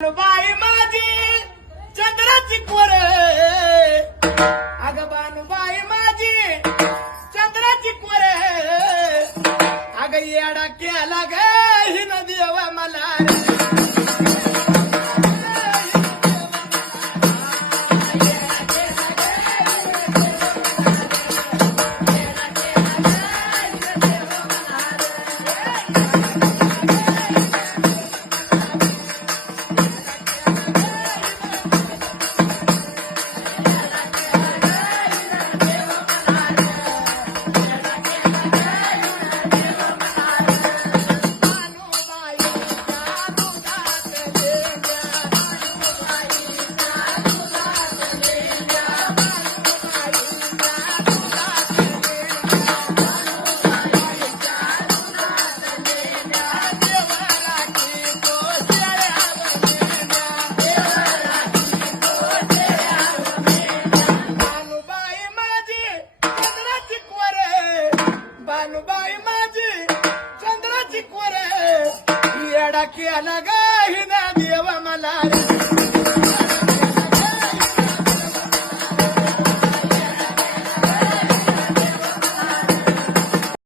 बाई माझी चंद्राची कोर अग बाई माझी चंद्राची कोर अग येडा केला ग हिन देवा मला बाई माझी चंद्राची कोर येडा केला ग हिन देवा मला